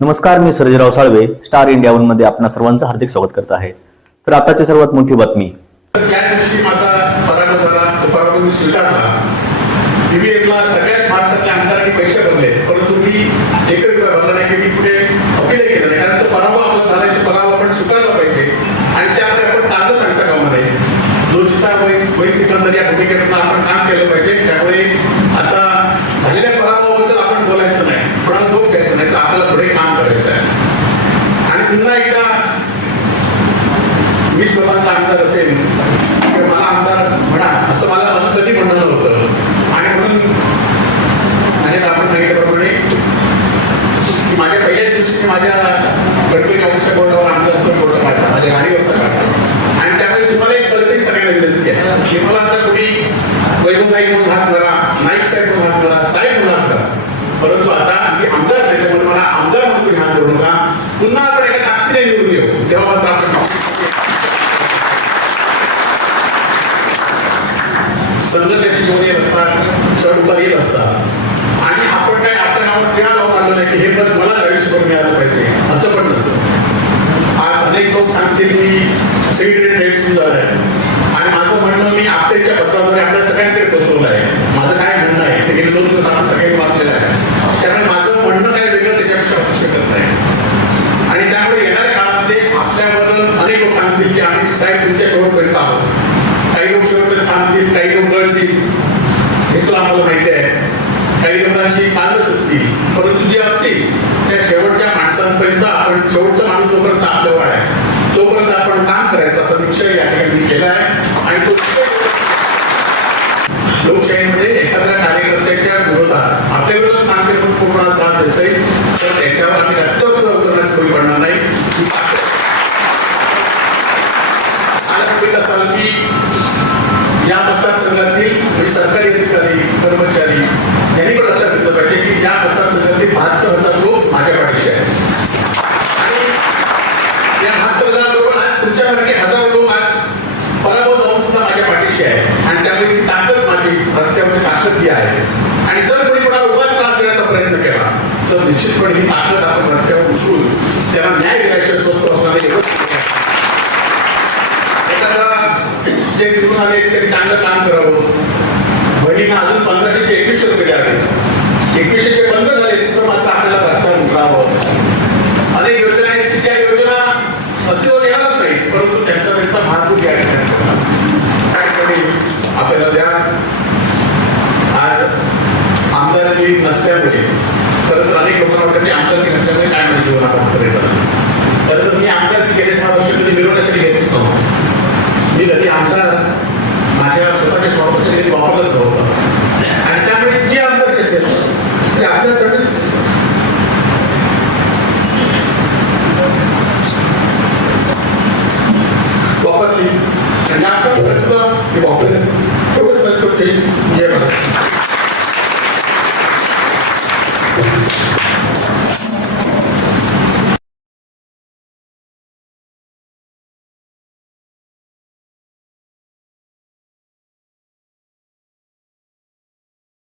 नमस्कार मी Sarjerao Salve star India वनमध्ये आपणा सर्वांचं हार्दिक स्वागत करत आहे. तर आताची सर्वात मोठी बातमी. त्या दिवशी माझा पराभव झाला पराभव मी स्वीकारला. टीव्हीला सगळ्याच भारतातल्या आमदारांनी पैसे भरले परंतु मी एकही रुपया भरला नाही की मी कुठे अपील केलं नाही कारण तो पराभव आपला झाला तो पराभव आपण स्वीकारला पाहिजे आणि त्यामध्ये आपण कागद सांगता कामा नये दोषिता वैस सिकंदर या भूमिकेतून आपण काम केलं पाहिजे त्यामुळे आता झालेल्या पराभवाबद्दल आपण बोलायचं नाही पण बोध घ्यायचं नाही तर आपल्याला पुढे काम करायचं आहे आणि पुन्हा एकदा मी स्वतःचा आमदार असेल किंवा मला आमदार म्हणा असं मला असं कधी म्हणणं होतं आणि म्हणून आणि आपण सांगितल्याप्रमाणे माझ्या पहिल्याच दिवशी माझ्या गणपती ऑफिसच्या बोर्डावर आमदारचं बोर्ड काढला माझ्या गाडीवरचा काढला आणि त्यामुळे तुम्हाला एक कल्पनी सगळ्यांना विनंती आहे की मला आता कोणी वैभव नाईक म्हणून हात धरा नाईक साहेब म्हणून हात धरा साहेब म्हणून हात धरा परंतु आता मी आमदार नाही त्यामुळे मला आमदार म्हणून कोणी हात धरू नका पुन्हा आपण एका ताकदीने निवडून येऊ तेव्हा मात्र आपण संघटनेची घेऊन येत असतात चढ येत असतात. आणि आपण काय आपल्या नावावर टिळा लावून आणलं नाही की हे पद मलाच आयुष्यभर मिळालं पाहिजे असं पण नसतं. आज अनेक लोक सांगतील की सगळीकडे टाईप सुरू आहे. आणि माझं म्हणणं मी आपल्याच्या पत्राद्वारे आपल्या सगळ्यांकडे पोहोचवलं आहे. माझं काय म्हणणं आहे ते गेले दोन दिवस आपण सगळ्यांनी वाचलेलं आहे. त्यामुळे माझं म्हणणं काय वेगळं त्याच्यापेक्षा असू शकत नाही. आणि त्यामुळे येणाऱ्या काळामध्ये आपल्याबद्दल अनेक लोक सांगतील की आम्ही साहेब तुमच्या लोक काही लोक गळतील हे तुला आम्हाला माहिती आहे. काही लोकांची काल सुटती परंतु जी असतील त्या शेवटच्या माणसांपर्यंत आपण शेवटचा माणूस जोपर्यंत आपल्यावर आहे तोपर्यंत आपण काम करायचं असा निश्चय या ठिकाणी केला आहे. आणि तो लोकशाहीमध्ये एखाद्या कार्यकर्त्याच्या विरोधात आपल्या विरोधात काम केलं कोणाला त्रास असेल तर त्याच्यावर आम्ही रस्त्यावर सुद्धा उतरण्यास कमी पडणार नाही ही ताकद आहे. आज आपण असाल की या मतदारसंघातील म्हणजे सरकारी अधिकारी कर्मचारी यांनी पण लक्षात घेतलं पाहिजे की या मतदारसंघातील बहात्तर हजार लोक माझ्या पाठीशी आहेत आणि या बहात्तर हजार लोक आज तुमच्यासारखे हजार लोक आज पराभव जाऊन सुद्धा माझ्या पाठीशी आहे आणि त्यामुळे ती ताकद माझी रस्त्यावरची ताकद ही आहे. आणि जर कोणी कोणाला उगाच त्रास देण्याचा प्रयत्न केला तर निश्चितपणे ही ताकद आपण रस्त्यावर उचलून त्याला न्याय दिल्याशिवाय स्वस्त असणारे नाही एखादा जे निवडून आले ते चांगलं काम करावं. बहिणींना अजून पंधराशे ते एकवीसशे रुपये द्यावे. एकवीसशे ते बंद झाले तर मात्र आपल्याला रस्त्यावर उतरावं अनेक योजना आहेत की त्या योजना अस्तित्वात येणारच नाही परंतु त्यांचा त्यांचा भागरूप या ठिकाणी करा. त्या ठिकाणी आपल्याला द्या आज आमदारकी नसल्यामुळे परत अनेक लोकांना वाटतं की आमदारकी नसल्यामुळे काय म्हणजे जीवन आता पर्यटन खरं तर मी आमदारकी गेले दहा वर्ष कधी मिळवण्यासाठी घेतच नव्हतो मी कधी आमदार माझ्या स्वतःच्या स्वार्थासाठी कधी वापरलंच नव्हतं. आणि त्यामुळे जे आमदार असेल ते आपल्यासाठीच वापरली. आणि आपण सुद्धा ती वापरली. तेवढंच नंतर Thank you.